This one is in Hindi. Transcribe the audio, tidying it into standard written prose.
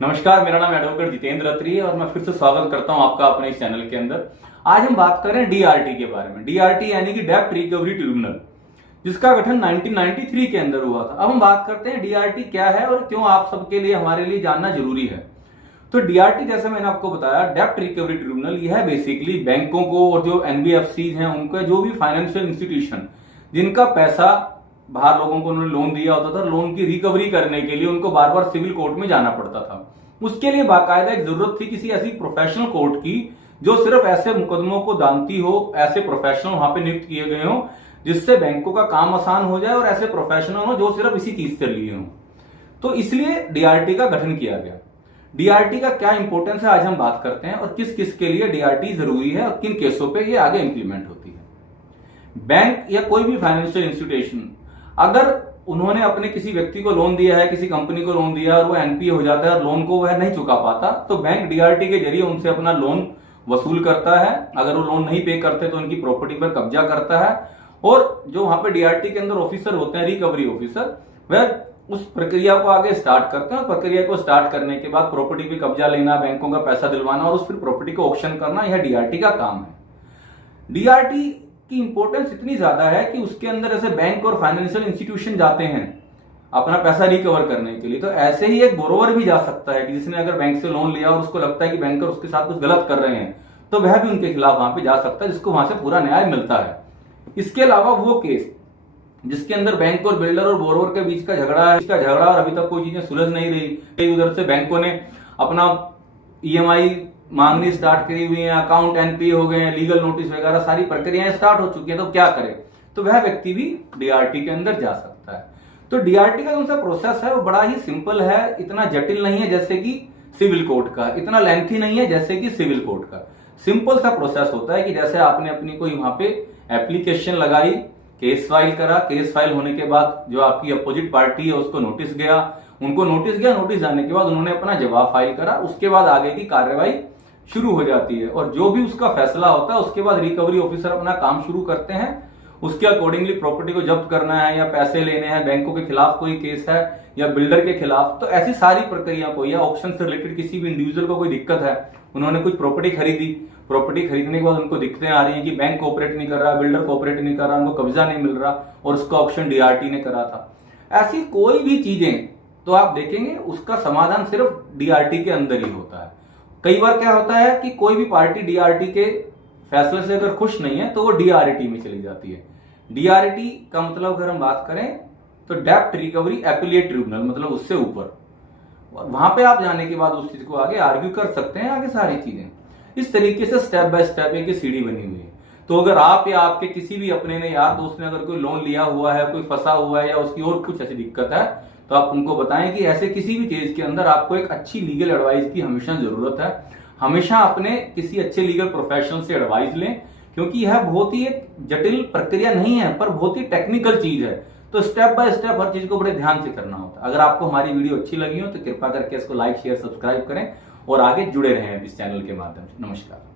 नमस्कार, मेरा नाम एडवोकेट जितेंद्र अत्री है और मैं फिर से स्वागत करता हूं आपका अपने इस चैनल के अंदर। आज हम बात कर रहे हैं डीआरटी के बारे में। डीआरटी यानी कि डेब्ट रिकवरी ट्रिब्यूनल, जिसका गठन 1993 के अंदर हुआ था। अब हम बात करते हैं डीआरटी क्या है और क्यों आप सबके लिए हमारे लिए जानना जरूरी है। तो डीआरटी, जैसे मैंने आपको बताया, डेब्ट रिकवरी ट्रिब्यूनल, यह बेसिकली बैंकों को और जो एनबीएफसी हैं उनके जो भी फाइनेंशियल इंस्टीट्यूशन जिनका पैसा बाहर लोगों को उन्होंने लोन दिया होता था, लोन की रिकवरी करने के लिए उनको बार बार सिविल कोर्ट में जाना पड़ता था। उसके लिए बाकायदा एक जरूरत थी किसी ऐसी प्रोफेशनल कोर्ट की जो सिर्फ ऐसे मुकदमों को जानती हो, ऐसे प्रोफेशनल वहां पे नियुक्त किए गए हों जिससे बैंकों का काम आसान हो जाए, और ऐसे प्रोफेशनल हो जो सिर्फ इसी चीज से लिए हों। तो इसलिए डीआरटी का गठन किया गया। डीआरटी का क्या इंपॉर्टेंस है आज हम बात करते हैं, और किस किस के लिए डीआरटी जरूरी है और किन केसों पे ये आगे इंप्लीमेंट होती है। बैंक या कोई भी फाइनेंशियल इंस्टीट्यूशन अगर उन्होंने अपने किसी व्यक्ति को लोन दिया है, किसी कंपनी को लोन दिया और वो एनपीए हो जाता है और लोन को वह नहीं चुका पाता, तो बैंक डीआरटी के जरिए उनसे अपना लोन वसूल करता है। अगर वो लोन नहीं पे करते तो उनकी प्रॉपर्टी पर कब्जा करता है, और जो वहां पे डीआरटी के अंदर ऑफिसर होते हैं, रिकवरी ऑफिसर, वह उस प्रक्रिया को आगे स्टार्ट करते हैं। प्रक्रिया को स्टार्ट करने के बाद प्रॉपर्टी पे कब्जा लेना, बैंकों का पैसा दिलवाना और उस फिर प्रॉपर्टी को ऑक्शन करना, यह डीआरटी का काम है। डीआरटी की इंपॉर्टेंस इतनी ज्यादा है कि उसके अंदर ऐसे बैंक और फाइनेंशियल इंस्टीट्यूशन जाते हैं अपना पैसा रिकवर करने के लिए। तो ऐसे ही एक बोरोवर भी जा सकता है कि जिसने अगर बैंक से लोन लिया और उसको लगता है कि बैंकर उसके साथ कुछ गलत कर रहे हैं, तो वह भी उनके खिलाफ वहां पे जा सकता है, जिसको वहां से पूरा न्याय मिलता है। इसके अलावा वो केस जिसके अंदर बैंक और बिल्डर और बोरोवर के बीच का झगड़ा है, इसका झगड़ा और अभी तक कोई चीजें सुलझ नहीं रही, उधर से बैंकों ने अपना ईएमआई मांगनी स्टार्ट करी हुई है, अकाउंट एनपीए हो गए हैं, लीगल नोटिस वगैरह सारी प्रक्रियाएं स्टार्ट हो चुकी है, तो क्या करे? तो वह व्यक्ति भी डीआरटी के अंदर जा सकता है। तो डीआरटी का जो सा प्रोसेस है वो बड़ा ही सिंपल है, इतना जटिल नहीं है जैसे कि सिविल कोर्ट का, इतना लेंथी नहीं है जैसे कि सिविल कोर्ट का। सिंपल सा प्रोसेस होता है कि जैसे आपने अपनी कोई वहां पे एप्लीकेशन लगाई, केस फाइल करा, केस फाइल होने के बाद जो आपकी अपोजिट पार्टी है उसको नोटिस गया, उनको नोटिस गया, नोटिस जाने के बाद उन्होंने अपना जवाब फाइल करा, उसके बाद आगे की कार्रवाई शुरू हो जाती है। और जो भी उसका फैसला होता है उसके बाद रिकवरी ऑफिसर अपना काम शुरू करते हैं। उसके अकॉर्डिंगली प्रॉपर्टी को जब्त करना है या पैसे लेने हैं, बैंकों के खिलाफ कोई केस है या बिल्डर के खिलाफ, तो ऐसी सारी प्रक्रिया को, या ऑप्शन से रिलेटेड किसी भी इंडिविजुअल को कोई दिक्कत है, उन्होंने कुछ प्रॉपर्टी खरीदी, प्रॉपर्टी खरीदने के बाद उनको दिक्कतें आ रही है कि बैंक कोऑपरेट नहीं कर रहा, बिल्डर कोऑपरेट नहीं कर रहा, उनको कब्जा नहीं मिल रहा और उसका ऑप्शन डीआरटी ने करा था, ऐसी कोई भी चीजें, तो आप देखेंगे उसका समाधान सिर्फ डीआरटी के अंदर ही होता है। कई बार क्या होता है कि कोई भी पार्टी डीआरटी के फैसले से अगर खुश नहीं है तो वो डीआरटी में चली जाती है। डीआरटी का मतलब अगर हम बात करें तो डेब्ट रिकवरी एपीलेट ट्रिब्यूनल, मतलब उससे ऊपर, और वहां पे आप जाने के बाद उस चीज को आगे आर्ग्यू कर सकते हैं, आगे सारी चीजें। इस तरीके से स्टेप बाय स्टेप एक सीढ़ी बनी हुई है। तो अगर आप या आपके किसी भी अपने ने, यार दोस्त ने अगर कोई लोन लिया हुआ है, कोई फंसा हुआ है या उसकी और कुछ ऐसी दिक्कत है, तो आप उनको बताएं कि ऐसे किसी भी केस के अंदर आपको एक अच्छी लीगल एडवाइस की हमेशा जरूरत है। हमेशा अपने किसी अच्छे लीगल प्रोफेशनल से एडवाइस लें, क्योंकि यह बहुत ही एक जटिल प्रक्रिया नहीं है पर बहुत ही टेक्निकल चीज है। तो स्टेप बाय स्टेप हर चीज को बड़े ध्यान से करना होता है। अगर आपको हमारी वीडियो अच्छी लगी हो तो कृपया करके इसको लाइक, शेयर, सब्सक्राइब करें और आगे जुड़े रहें इस चैनल के माध्यम से। नमस्कार।